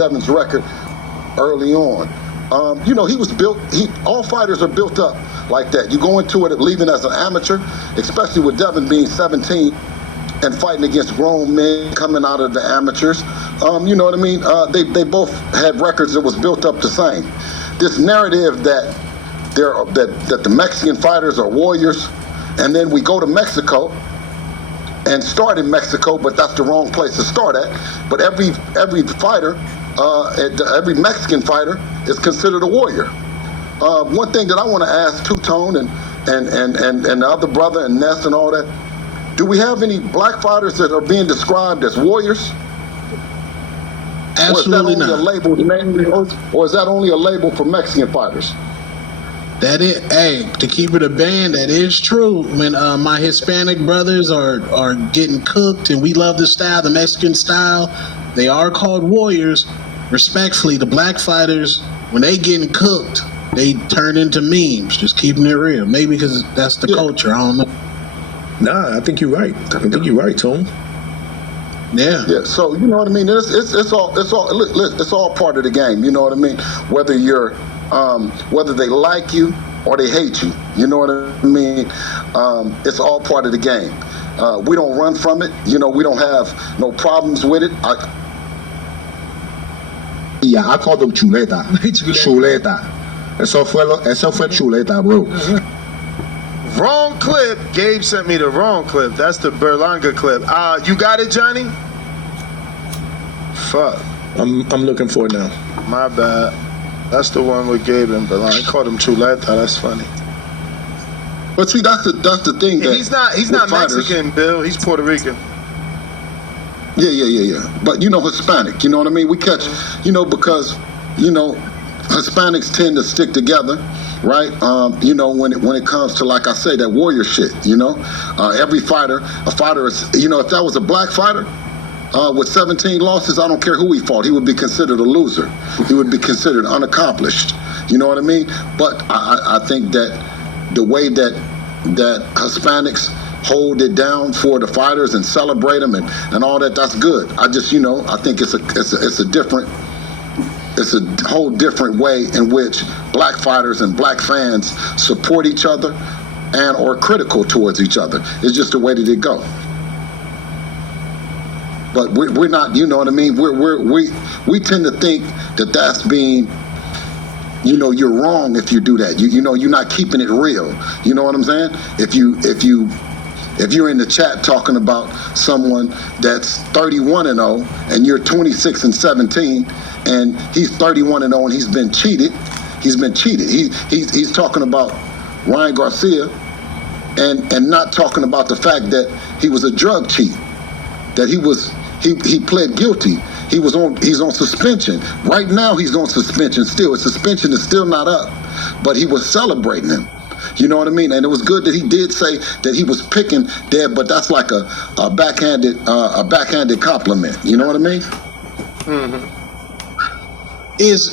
Devin's record early on. He was built. All fighters are built up like that. You go into it leaving as an amateur, especially with Devin being 17 and fighting against grown men coming out of the amateurs. You know what I mean? They both had records that was built up the same. This narrative that that the Mexican fighters are warriors, and then we go to Mexico and start in Mexico, but that's the wrong place to start at. But every fighter, every Mexican fighter is considered a warrior. One thing that I want to ask Two-Tone and the other brother and Ness and all that, do we have any black fighters that are being described as warriors? Absolutely not. Or is that only a label for Mexican fighters? That is, hey, to keep it a band, that is true. When my Hispanic brothers are getting cooked, and we love the style, the Mexican style, they are called warriors. Respectfully, the black fighters, when they getting cooked, they turn into memes. Just keeping it real. Maybe because that's the culture. I don't know. Nah, I think you're right. Tone. Yeah. Yeah. So you know what I mean. It's all part of the game. You know what I mean. Whether you're whether they like you or they hate you, you know what I mean? It's all part of the game. We don't run from it. You know, we don't have no problems with it. I call them chuleta. Chuleta. Eso fue chuleta, bro. Wrong clip. Gabe sent me the wrong clip. That's the Berlanga clip. You got it, Johnny? Fuck. I'm looking for it now. My bad. That's the one with Gabe and Berlanga. I called him Chuleta. That's funny. But see, that's the thing. That he's not Mexican, Bill. He's Puerto Rican. Yeah. But Hispanic. You know what I mean? We catch, because Hispanics tend to stick together, right? When it comes to, like I say, that warrior shit. Every fighter, a fighter is, if that was a black fighter with 17 losses, I don't care who he fought, he would be considered a loser. He would be considered unaccomplished. You know what I mean? But I think that the way that Hispanics hold it down for the fighters and celebrate them and all that, that's good. I just, I think it's a whole different way in which black fighters and black fans support each other and or critical towards each other. It's just the way that it go. But we're not, you know what I mean? We tend to think that that's being, you're wrong if you do that. You're not keeping it real. You know what I'm saying? If you're in the chat talking about someone that's 31-0 and you're 26-17 and he's 31-0 and he's been cheated. He's talking about Ryan Garcia and not talking about the fact that he was a drug cheat, that he pled guilty. He's on suspension. Right now he's on suspension still. His suspension is still not up, but he was celebrating him. You know what I mean? And it was good that he did say that he was picking Deb, but that's like a backhanded compliment. You know what I mean? Mm-hmm. Is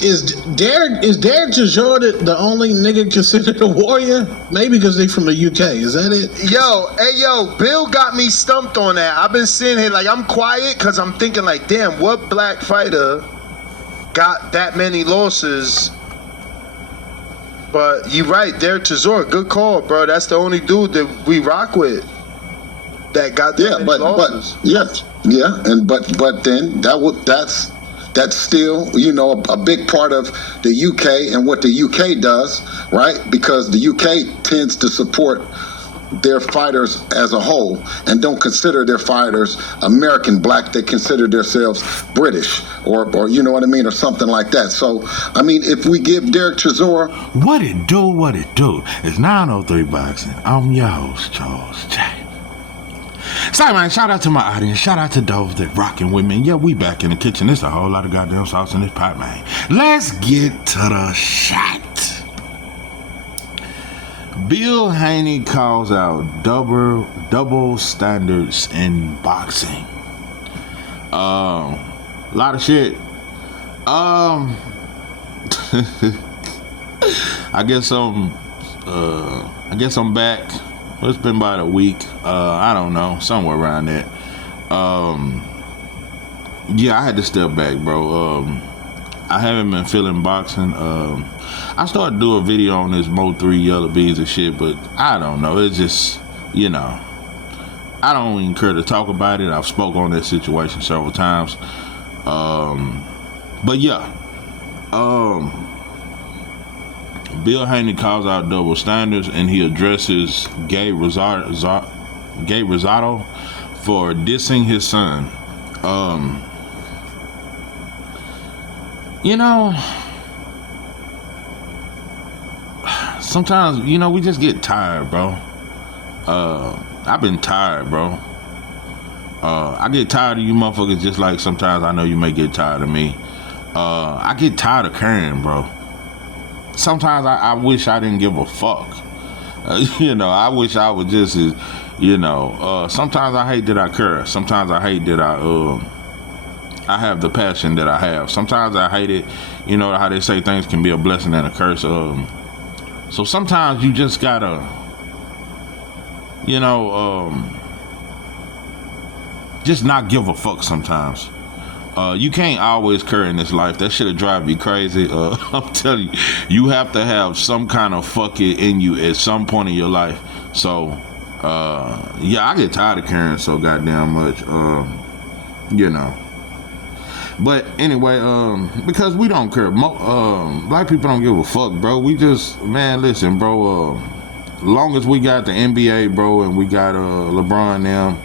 Derek Chisora the only nigga considered a warrior? Maybe because they from the UK. Is that it? Yo, Bill got me stumped on that. I've been sitting here like I'm quiet because I'm thinking like, damn, what black fighter got that many losses? But you're right, Derek Chisora, good call, bro. That's the only dude that we rock with that got that many losses. But then that's still, a big part of the UK and what the UK does, right? Because the UK tends to support their fighters as a whole and don't consider their fighters American black. They consider themselves British or you know what I mean, or something like that. So, I mean, if we give Derek Chisora... What it do? It's 903 Boxing. I'm your host, Charles J. Sorry, man, shout out to my audience. Shout out to those that rocking with me. Yeah, we back in the kitchen. There's a whole lot of goddamn sauce in this pot, man. Let's get to the shot. Bill Haney calls out double standards in boxing. A lot of shit. I guess I'm back. It's been about a week. I don't know, somewhere around that. Yeah, I had to step back, bro. I haven't been feeling boxing. I started to do a video on this Mo 3 Yellow Bees and shit, but I don't know. It's just, you know, I don't even care to talk about it. I've spoke on that situation several times. But yeah, Bill Haney calls out double standards, and he addresses Gay Rosado for dissing his son. You know, sometimes, you know, we just get tired, bro. I've been tired, bro. I get tired of you motherfuckers just like sometimes I know you may get tired of me. I get tired of caring, bro. Sometimes I wish I didn't give a fuck. You know, I wish I would just, you know, sometimes I hate that I care. Sometimes I hate that I have the passion that I have. Sometimes I hate it, you know, how they say things can be a blessing and a curse. So sometimes you just gotta, you know, just not give a fuck sometimes. You can't always care in this life. That shit'll drive you crazy. I'm telling you, you have to have some kind of fuck it in you at some point in your life. So, yeah, I get tired of caring so goddamn much. You know. But anyway, because we don't care. Black people don't give a fuck, bro. We just, man, listen, bro. Long as we got the NBA, bro, and we got LeBron now,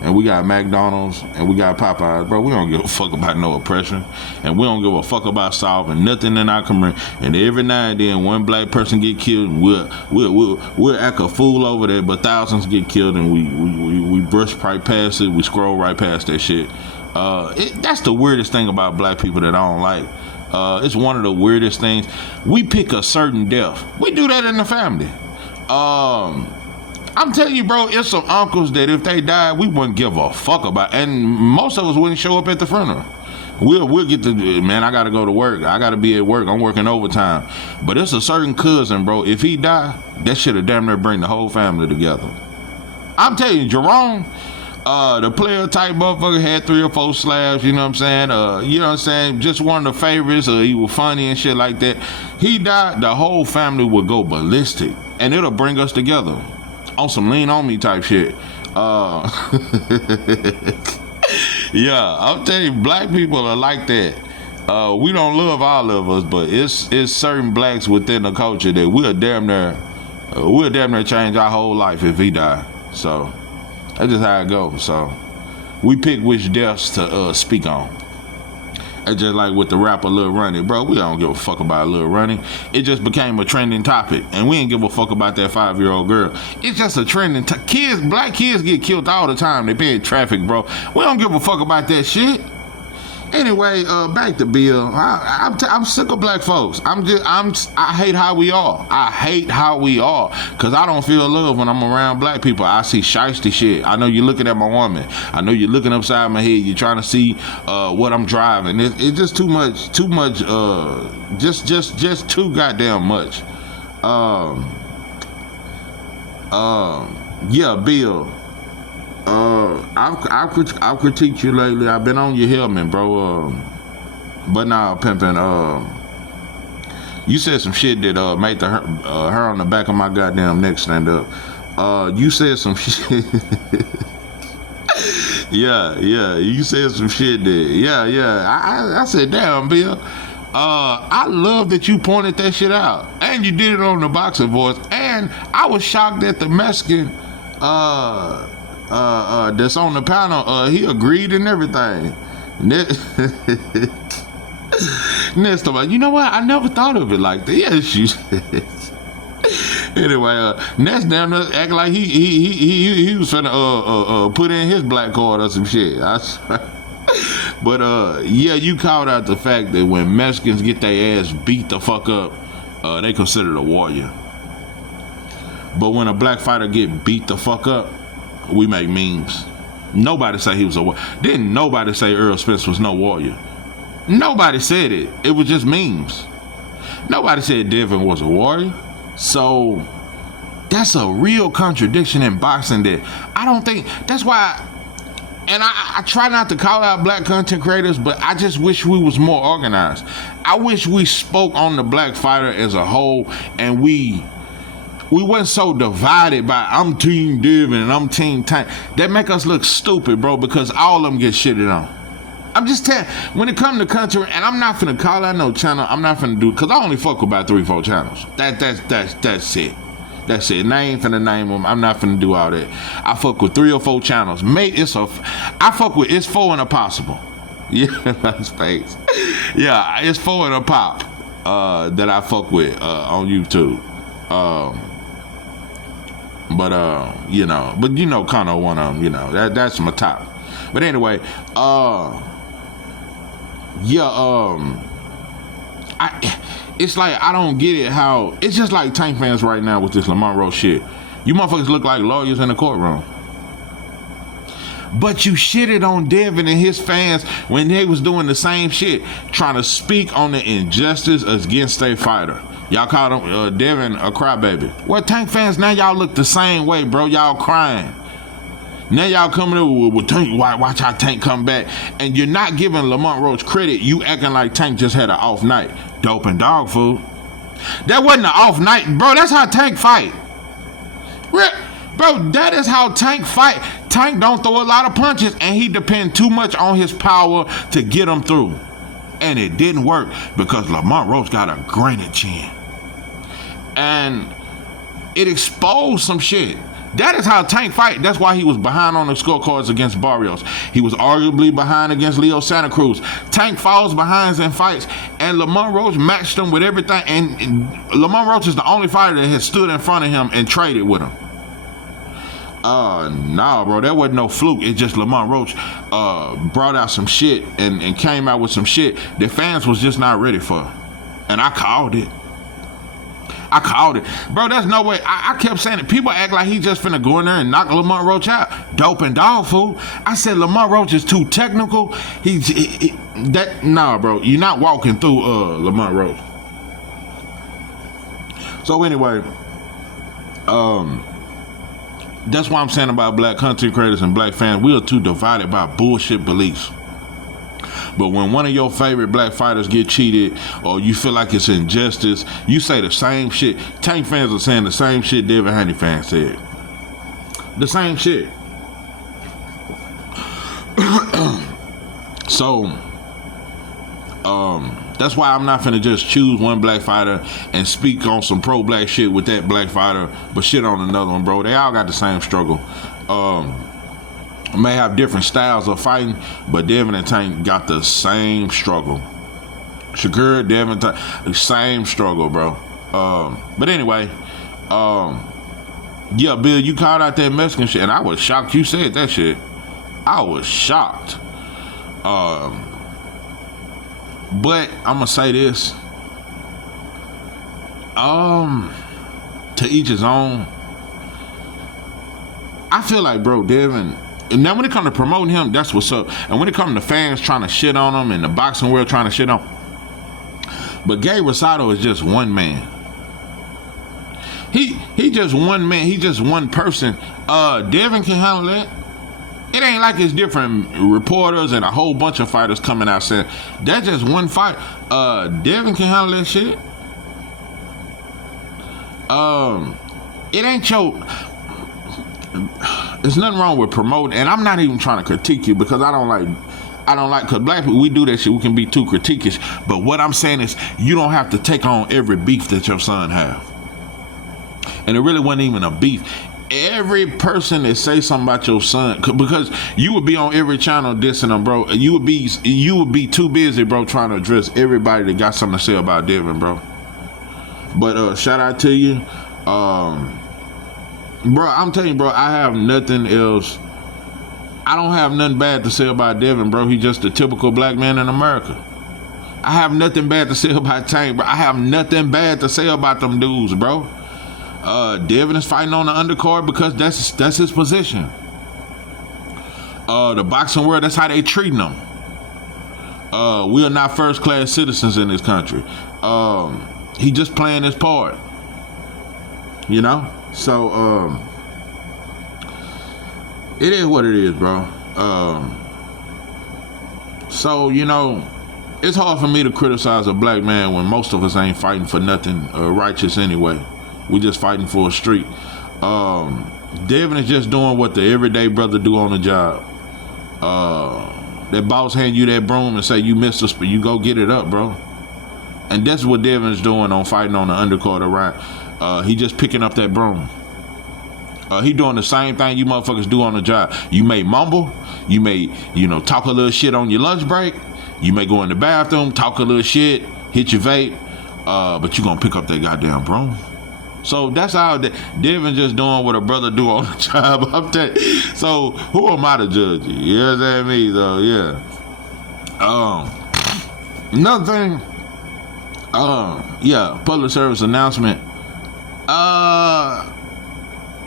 and we got McDonald's, and we got Popeyes, bro, we don't give a fuck about no oppression, and we don't give a fuck about solving nothing in our community. And every now and then, one black person get killed, and we'll act a fool over that, but thousands get killed, and we brush right past it, we scroll right past that shit. That's the weirdest thing about black people that I don't like. It's one of the weirdest things. We pick a certain death. We do that in the family. I'm telling you, bro, it's some uncles that if they died, we wouldn't give a fuck about, and most of us wouldn't show up at the funeral. We'll get the, man, I gotta go to work. I gotta be at work. I'm working overtime. But it's a certain cousin, bro. If he die, that shit'll damn near bring the whole family together. I'm telling you, Jerome, the player type motherfucker, had 3 or 4 slabs, you know what I'm saying? You know what I'm saying? Just one of the favorites, he was funny and shit like that. He died, the whole family would go ballistic, and it'll bring us together on some lean on me type shit. Yeah, I'm telling you, black people are like that. We don't love all of us, but it's certain blacks within the culture that we'll damn near change our whole life if he die. So that's just how it goes. So we pick which deaths to speak on. It's just like with the rapper Lil Ronnie, bro. We don't give a fuck about Lil Ronnie. It just became a trending topic, and we ain't give a fuck about that 5-year-old girl. It's just a trending. Black kids get killed all the time. They be in traffic, bro. We don't give a fuck about that shit. Anyway, back to Bill. I'm sick of black folks. I hate how we are. I hate how we are, cause I don't feel love when I'm around black people. I see shiesty shit. I know you're looking at my woman. I know you're looking upside my head. You're trying to see what I'm driving. It's just too much. Just too goddamn much. Yeah, Bill. I've critiqued you lately. I've been on your helmet, bro. But nah, pimpin'. You said some shit that made the hair on the back of my goddamn neck stand up. You said some shit. Yeah. You said some shit that. Yeah. I said, damn, Bill. I love that you pointed that shit out, and you did it on the boxer voice. And I was shocked that the Mexican that's on the panel, he agreed and everything. Next time, you know what? I never thought of it like that. Yes, you. Anyway, Ness down there act like he was finna put in his black card or some shit. I swear. But yeah, you called out the fact that when Mexicans get their ass beat the fuck up, they considered a warrior. But when a black fighter get beat the fuck up, we make memes. Nobody say he was a warrior. Didn't nobody say Earl Spence was no warrior. Nobody said it. It was just memes. Nobody said Devin was a warrior. So that's a real contradiction in boxing that I don't think. That's why. And I try not to call out black content creators, but I just wish we was more organized. I wish we spoke on the black fighter as a whole, and we weren't so divided by I'm Team Devin and I'm Team Tank. That make us look stupid, bro, because all of them get shitted on. I'm just telling, when it comes to country, and I'm not finna call out no channel, I'm not finna do, because I only fuck with about 3-4 channels. That's it. That's it. And I ain't finna name them. I'm not finna do all that. I fuck with 3 or 4 channels. I fuck with It's 4 and a Possible. Yeah, that's face. Yeah, It's 4 and a Pop that I fuck with on YouTube. But Kano one of them, that's my top. But anyway, it's like I don't get it how it's just like Tank fans right now with this Lamont Rowe shit. You motherfuckers look like lawyers in the courtroom. But you shitted on Devin and his fans when they was doing the same shit, trying to speak on the injustice against a fighter. Y'all called him Devin a crybaby. Well, Tank fans, now y'all look the same way, bro. Y'all crying. Now y'all coming up with Tank, watch how Tank come back. And you're not giving Lamont Roach credit. You acting like Tank just had an off night. Dope and dog food. That wasn't an off night, bro. That's how Tank fight. Bro, that is how Tank fight. Tank don't throw a lot of punches, and he depend too much on his power to get him through. And it didn't work because Lamont Roach got a granite chin. And it exposed some shit. That is how Tank fight. That's why he was behind on the scorecards against Barrios. He was arguably behind against Leo Santa Cruz. Tank falls behind in fights, and Lamont Roach matched him with everything. And Lamont Roach is the only fighter that has stood in front of him and traded with him. Nah, bro, that wasn't no fluke. It's just Lamont Roach brought out some shit and came out with some shit that fans was just not ready for. And I called it. Bro, there's no way. I kept saying it. People act like he just finna go in there and knock Lamont Roach out. Dope and dog food. I said Lamont Roach is too technical. Nah, bro. You're not walking through Lamont Roach. So anyway, that's what I'm saying about black content creators and black fans. We are too divided by bullshit beliefs. But when one of your favorite black fighters get cheated or you feel like it's injustice, you say the same shit. Tank fans are saying the same shit Devin Haney fans said. The same shit. So, that's why I'm not finna just choose one black fighter and speak on some pro-black shit with that black fighter, but shit on another one, bro. They all got the same struggle. May have different styles of fighting, but Devin and Tank got the same struggle. Shakur, Devin, Tank, the same struggle, bro. But anyway, yeah, Bill, you called out that Mexican shit, and I was shocked you said that shit. I was shocked. But I'm gonna say this. To each his own. I feel like, bro, Devin. And now when it comes to promoting him, that's what's up. And when it comes to fans trying to shit on him and the boxing world trying to shit on him. But Gabe Rosado is just one man. He just one man. He just one person. Devin can handle that. It ain't like it's different reporters and a whole bunch of fighters coming out saying that's just one fight. Devin can handle that shit. It ain't your. There's nothing wrong with promoting, and I'm not even trying to critique you because I don't like, because black people, we do that shit, we can be too critiquish, but what I'm saying is, you don't have to take on every beef that your son have. And it really wasn't even a beef. Every person that say something about your son, because you would be on every channel dissing them, bro, you would be too busy, bro, trying to address everybody that got something to say about Devin, bro. But shout out to you. Bro, I'm telling you, bro, I have nothing else. I don't have nothing bad to say about Devin, bro. He's just a typical black man in America. I have nothing bad to say about Tank, bro. I have nothing bad to say about them dudes, bro. Devin is fighting on the undercard because that's his position. The boxing world, that's how they treating him. We are not first class citizens in this country. He just playing his part. You know? So, it is what it is, bro. So, you know, it's hard for me to criticize a black man when most of us ain't fighting for nothing righteous anyway. We just fighting for a street. Devin is just doing what the everyday brother do on the job. That boss hand you that broom and say you missed us, but you go get it up, bro. And that's what Devin's doing on fighting on the undercard around. He just picking up that broom. He doing the same thing you motherfuckers do on the job. You may mumble, you may, talk a little shit on your lunch break. You may go in the bathroom, talk a little shit, hit your vape, but you gonna pick up that goddamn broom. So that's how Devin just doing what a brother do on the job up there. So who am I to judge you? You know what I mean? So yeah. Another thing. Public service announcement.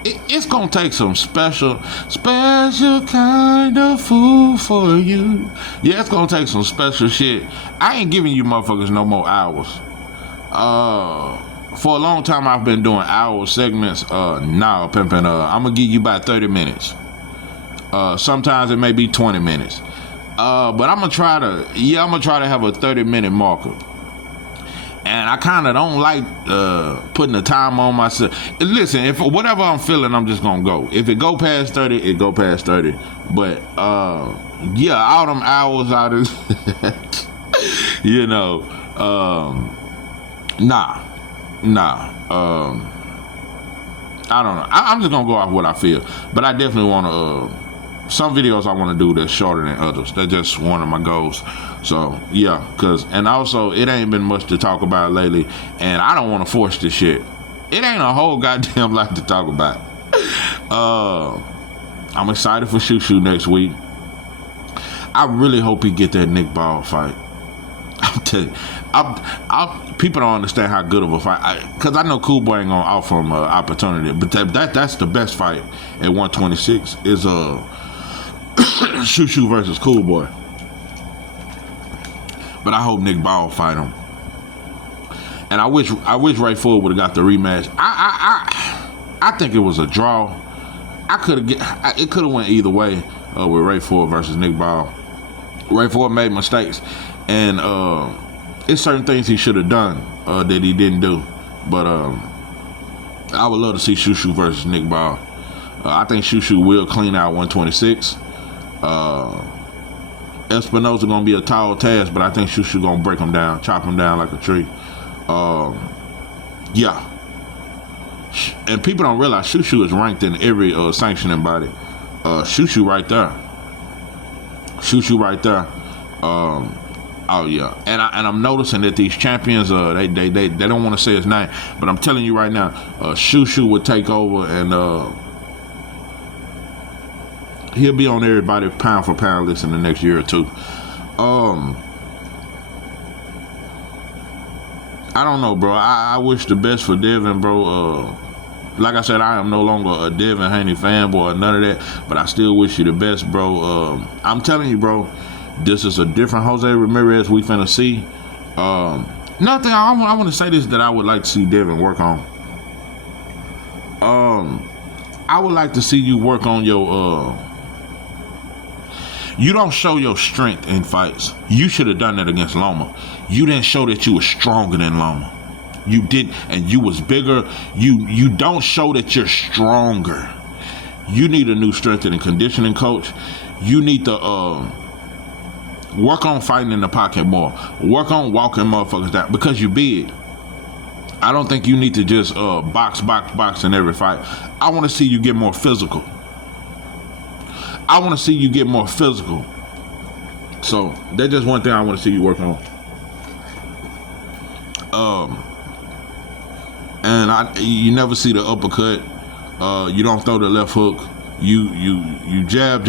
It's gonna take some special kind of food for you. Yeah, it's gonna take some special shit. I ain't giving you motherfuckers no more hours. For a long time I've been doing hour segments. Nah, pimpin'. I'm gonna give you about 30 minutes. Sometimes it may be 20 minutes. But I'm gonna try to have a 30-minute marker. And I kind of don't like putting the time on myself. Listen, if whatever I'm feeling, I'm just gonna go. If it go past 30, it go past 30. But all them hours out of nah. I don't know. I'm just gonna go off what I feel. But I definitely want to. Some videos I want to do that's shorter than others. That's just one of my goals. So yeah, and also it ain't been much to talk about lately, and I don't want to force this shit. It ain't a whole goddamn lot to talk about. I'm excited for Shoo next week. I really hope he get that Nick Ball fight. I'm telling you, people don't understand how good of a fight. Because I know Cool Boy ain't gonna offer him an opportunity, but that's the best fight at 126 is Shoo versus Cool Boy. But I hope Nick Ball fight him. And I wish Ray Ford would have got the rematch. I think it was a draw. It could have went either way with Ray Ford versus Nick Ball. Ray Ford made mistakes, and it's certain things he should have done that he didn't do. But I would love to see Shoo versus Nick Ball. I think Shoo will clean out 126. Espinosa gonna be a tall task, but I think Shoo gonna break him down, chop him down like a tree. And people don't realize Shoo is ranked in every sanctioning body. Shoo right there. Shoo right there. Oh yeah, and I'm noticing that these champions, they don't want to say his name, but I'm telling you right now, Shoo would take over, and he'll be on everybody pound for pound list in the next year or two. I don't know, bro. I wish the best for Devin, bro. Like I said, I am no longer a Devin Haney fanboy or none of that, but I still wish you the best, bro. I'm telling you, bro, this is a different Jose Ramirez we finna see. Another thing I want to say this that I would like to see Devin work on. I would like to see you work on your you don't show your strength in fights. You should have done that against Loma. You didn't show that you were stronger than Loma. You did, and you was bigger. You don't show that you're stronger. You need a new strength and conditioning coach. You need to work on fighting in the pocket more. Work on walking motherfuckers down because you big. I don't think you need to just box in every fight. I want to see you get more physical. I want to see you get more physical. So that's just one thing I want to see you work on. And you never see the uppercut. You don't throw the left hook. You jab,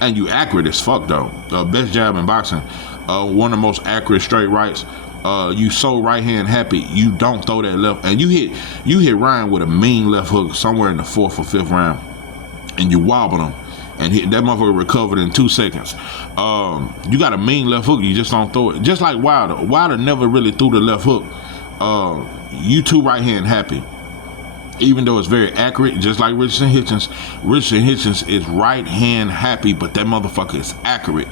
and you accurate as fuck though. Best jab in boxing. One of the most accurate straight rights. You so right hand happy. You don't throw that left, and you hit Ryan with a mean left hook somewhere in the 4th or 5th round, and you wobbled him. And that motherfucker recovered in 2 seconds. You got a mean left hook, you just don't throw it. Just like Wilder. Wilder never really threw the left hook. You too right hand happy. Even though it's very accurate, just like Richardson Hitchens. Richardson Hitchens is right hand happy, but that motherfucker is accurate.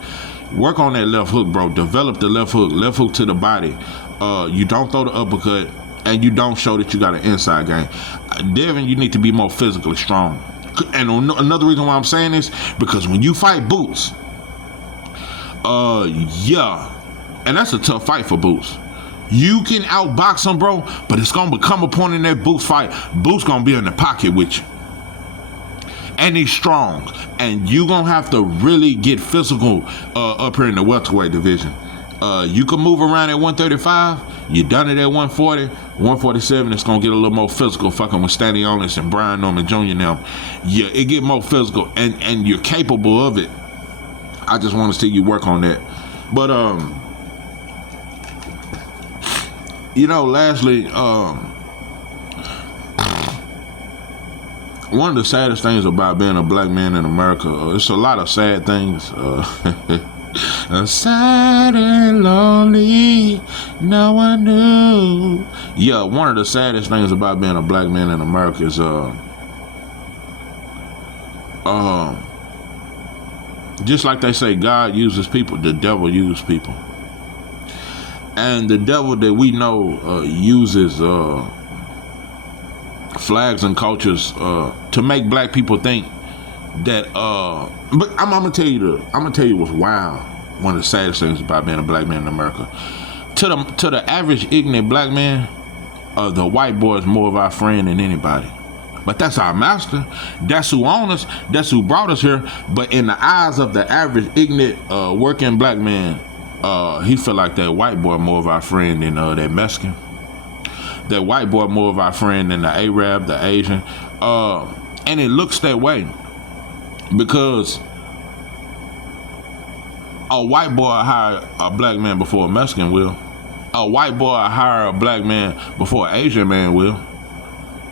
Work on that left hook, bro. Develop the left hook to the body. You don't throw the uppercut, and you don't show that you got an inside game. Devin, you need to be more physically strong. And another reason why I'm saying this, because when you fight Boots, yeah, and that's a tough fight for Boots. You can outbox him, bro, but it's gonna become a point in that Boots fight. Boots gonna be in the pocket with you. And he's strong, and you gonna have to really get physical up here in the welterweight division. You can move around at 135. You done it at 140, 147. It's gonna get a little more physical, fucking with Stanionis and Brian Norman Jr. now. Yeah, it get more physical, and you're capable of it. I just want to see you work on that. But lastly, one of the saddest things about being a black man in America, it's a lot of sad things. Sad and lonely, no one knew. Yeah, one of the saddest things about being a black man in America is just like they say, God uses people, the devil uses people. And the devil that we know uses flags and cultures to make black people think that but I'm gonna tell you what's wild. One of the saddest things about being a black man in America. To the average ignorant black man, the white boy is more of our friend than anybody. But that's our master. That's who owns us. That's who brought us here. But in the eyes of the average ignorant working black man, he feel like that white boy more of our friend than that Mexican. That white boy more of our friend than the Arab, the Asian. And it looks that way because a white boy will hire a black man before a Mexican will. A white boy will hire a black man before an Asian man will.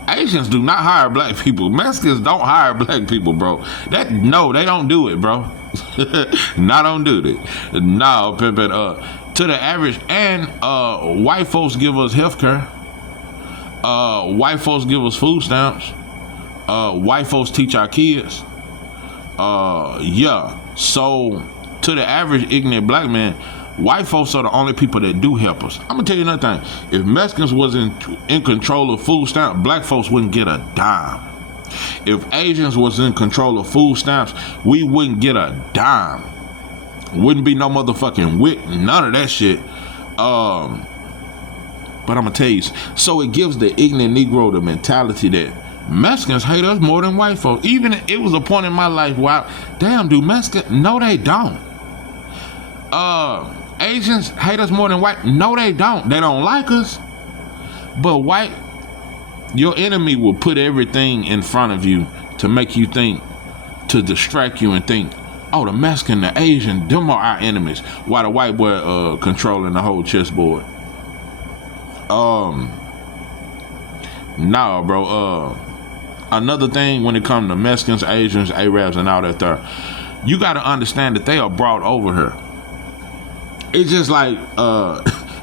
Asians do not hire black people. Mexicans don't hire black people, bro. No, they don't do it, bro. Not don't do that. No, pimpin'. To the average, and white folks give us healthcare. White folks give us food stamps. White folks teach our kids. Yeah. So to the average ignorant black man, white folks are the only people that do help us. I'm gonna tell you another thing. If Mexicans wasn't in control of food stamps, black folks wouldn't get a dime. If Asians was in control of food stamps, we wouldn't get a dime. Wouldn't be no motherfucking WIC, none of that shit. But I'm gonna tell you, so it gives the ignorant Negro the mentality that Mexicans hate us more than white folks. Even it was a point in my life where, damn, do Mexicans? No, they don't. Asians hate us more than white. No, they don't. They don't like us. But white, your enemy will put everything in front of you to make you think, to distract you and think, oh, the Mexican, the Asian, them are our enemies. While the white boy controlling the whole chessboard. Nah, bro. Another thing when it comes to Mexicans, Asians, Arabs, and all that there, you got to understand that they are brought over here. It's just like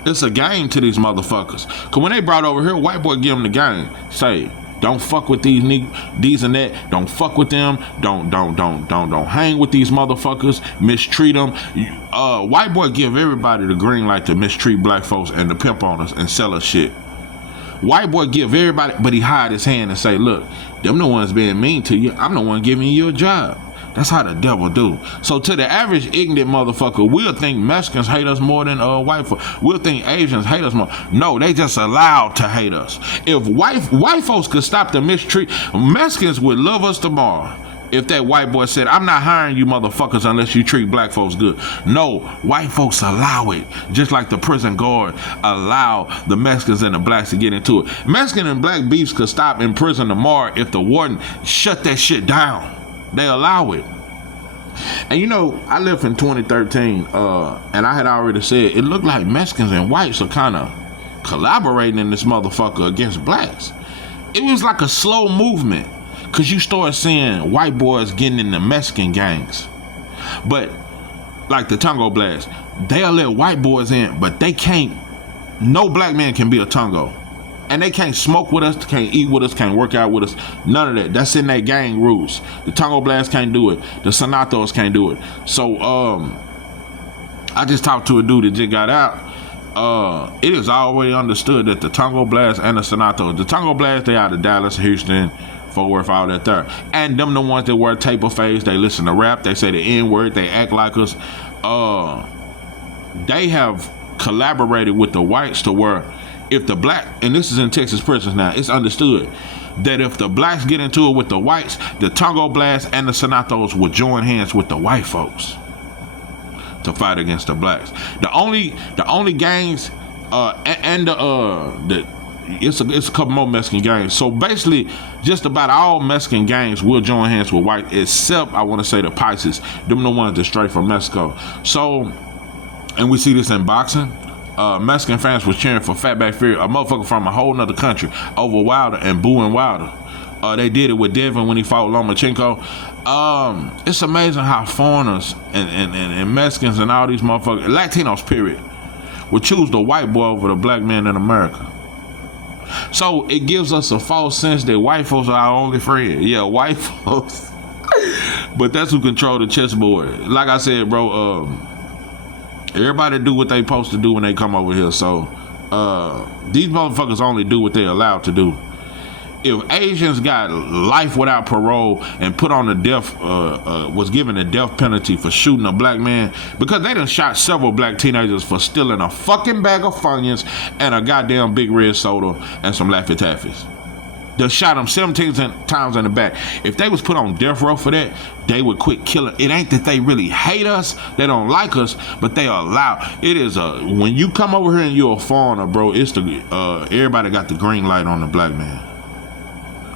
it's a game to these motherfuckers. Cause when they brought over here, white boy give them the game. Say, don't fuck with these and that. Don't fuck with them. Don't hang with these motherfuckers. Mistreat them. White boy give everybody the green light to mistreat black folks and to pimp on us and sell us shit. White boy give everybody, but he hide his hand and say, look, them the ones being mean to you. I'm the one giving you a job. That's how the devil do. So to the average ignorant motherfucker, we'll think Mexicans hate us more than white folks. We'll think Asians hate us more. No, they just allowed to hate us. If white folks could stop the mistreat, Mexicans would love us tomorrow. If that white boy said, I'm not hiring you motherfuckers unless you treat black folks good. No, white folks allow it. Just like the prison guard allow the Mexicans and the blacks to get into it. Mexican and black beefs could stop in prison tomorrow if the warden shut that shit down. They allow it. And you know, I left in 2013, and I had already said it looked like Mexicans and whites are kind of collaborating in this motherfucker against blacks. It was like a slow movement, because you start seeing white boys getting in the Mexican gangs. But, like the Tango Blast, they'll let white boys in, but they can't, no black man can be a Tango. And they can't smoke with us, can't eat with us, can't work out with us. None of that. That's in their gang rules. The Tango Blast can't do it. The Sonatos can't do it. So, I just talked to a dude that just got out. It is already understood that the Tongo Blast and the Sonatos, the Tongo Blast, they out of Dallas, Houston, Fort Worth, all that there. And them the ones that wear taper face, they listen to rap, they say the N-word, they act like us. They have collaborated with the whites to where if the black, and this is in Texas prisons now, it's understood that if the blacks get into it with the whites, the Tongo Blast and the Sonatos will join hands with the white folks to fight against the blacks. The only gangs it's a couple more Mexican gangs. So basically, just about all Mexican gangs will join hands with white, except I want to say the Pisces. Them the ones that straight from Mexico. So, and we see this in boxing. Mexican fans was cheering for Fatback Fury, a motherfucker from a whole nother country, over Wilder and Boo and Wilder. They did it with Devin when he fought Lomachenko. It's amazing how foreigners and Mexicans and all these motherfuckers, Latinos period, would choose the white boy over the black man in America. So it gives us a false sense that white folks are our only friend. Yeah, white folks. But that's who control the chessboard. Like I said, bro, everybody do what they supposed to do when they come over here. So these motherfuckers only do what they're allowed to do. If Asians got life without parole and put on the death, was given a death penalty for shooting a black man, because they done shot several black teenagers for stealing a fucking bag of Funyuns and a goddamn big red soda and some Laffy Taffies. They shot them 17 times in the back. If they was put on death row for that, they would quit killing. It ain't that they really hate us, they don't like us, but they allow. It is when you come over here and you're a foreigner, bro, it's everybody got the green light on the black man.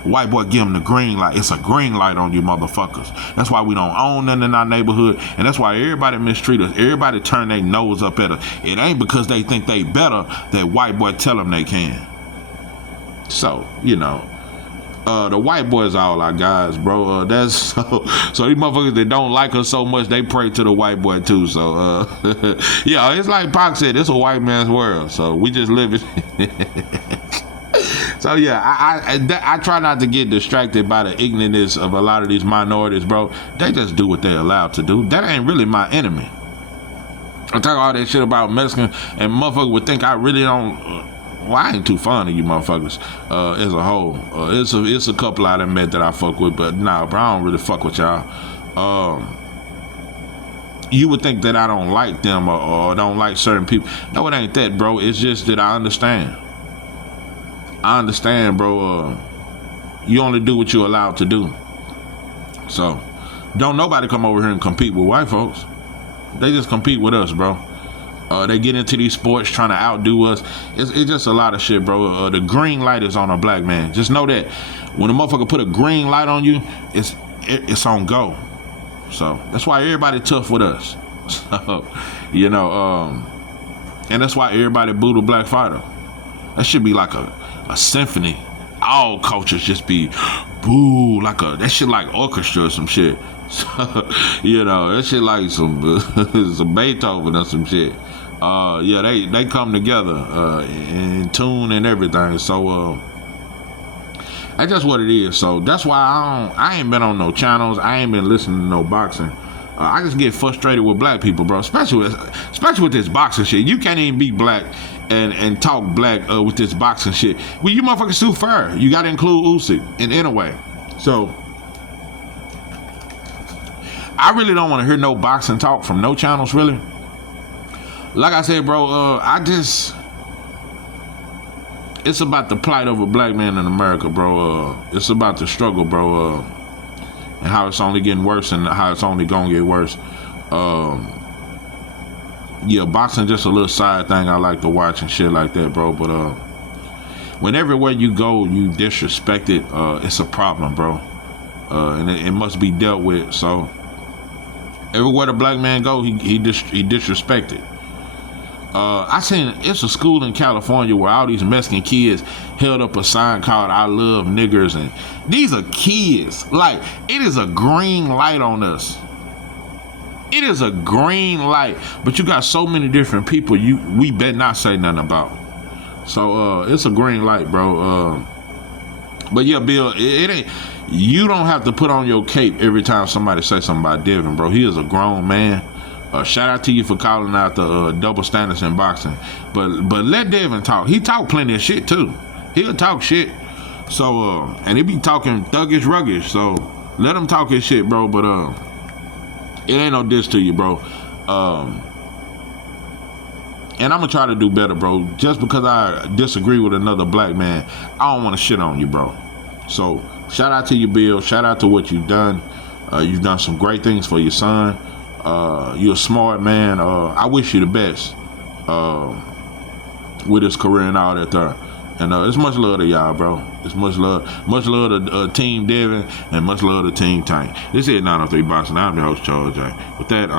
White boy give them the green light. It's a green light on you motherfuckers. That's why we don't own nothing in our neighborhood, and that's why everybody mistreat us. Everybody turn their nose up at us. It ain't because they think they better that white boy tell them they can. So, you know, the white boys are all our guys, bro. That's so these motherfuckers that don't like us so much, they pray to the white boy too. So yeah, it's like Pac said, it's a white man's world. So we just live it. So yeah, I try not to get distracted by the ignorance of a lot of these minorities, bro. They just do what they're allowed to do. That ain't really my enemy. I talk all that shit about Mexican, and motherfuckers would think I really don't. Well, I ain't too fond of you motherfuckers as a whole. It's a couple I done met that I fuck with, but nah, bro, I don't really fuck with y'all. You would think that I don't like them or don't like certain people. No, it ain't that, bro. It's just that I understand. I understand, bro. You only do what you're allowed to do. So, don't nobody come over here and compete with white folks. They just compete with us, bro. They get into these sports trying to outdo us. It's just a lot of shit, bro. The green light is on a black man. Just know that when a motherfucker put a green light on you, it's on go. So that's why everybody tough with us. So, you know, and that's why everybody boo the black fighter. That should be like a symphony. All cultures just be boo, that shit like orchestra or some shit. So, you know, that shit like some Beethoven or some shit. Yeah, they come together in tune and everything. So that's just what it is. So that's why I ain't been on no channels. I ain't been listening to no boxing. I just get frustrated with black people, bro. Especially with this boxing shit. You can't even be black and talk black with this boxing shit. Well, you motherfuckers too fair. You got to include Usyk in a way. So I really don't want to hear no boxing talk from no channels, really. Like I said, bro, it's about the plight of a black man in America, bro. It's about the struggle, bro, and how it's only getting worse and how it's only gonna get worse. Yeah, boxing just a little side thing I like to watch and shit like that, bro. But when everywhere you go you disrespect it, it's a problem, bro. And it must be dealt with. So everywhere the black man go, he disrespected. I seen it's a school in California where all these Mexican kids held up a sign called "I love niggers," and these are kids. Like, it is a green light on us. It is a green light, but you got so many different people we better not say nothing about. So it's a green light, bro. But yeah, Bill, it ain't. You don't have to put on your cape every time somebody say something about Devin, bro. He is a grown man. Shout out to you for calling out the double standards in boxing. But let Devin talk. He talk plenty of shit too. He'll talk shit. So and he be talking thuggish ruggish. So let him talk his shit, bro. But it ain't no diss to you, bro. And I'm gonna try to do better, bro. Just because I disagree with another black man, I don't want to shit on you, bro. So shout out to you, Bill. Shout out to what you've done. You've done some great things for your son. You're a smart man. I wish you the best with his career and all that there. And it's much love to y'all, bro. It's much love to Team Devin and much love to Team Tank. This is 903 Boxing. I'm your host, Charles J. With that,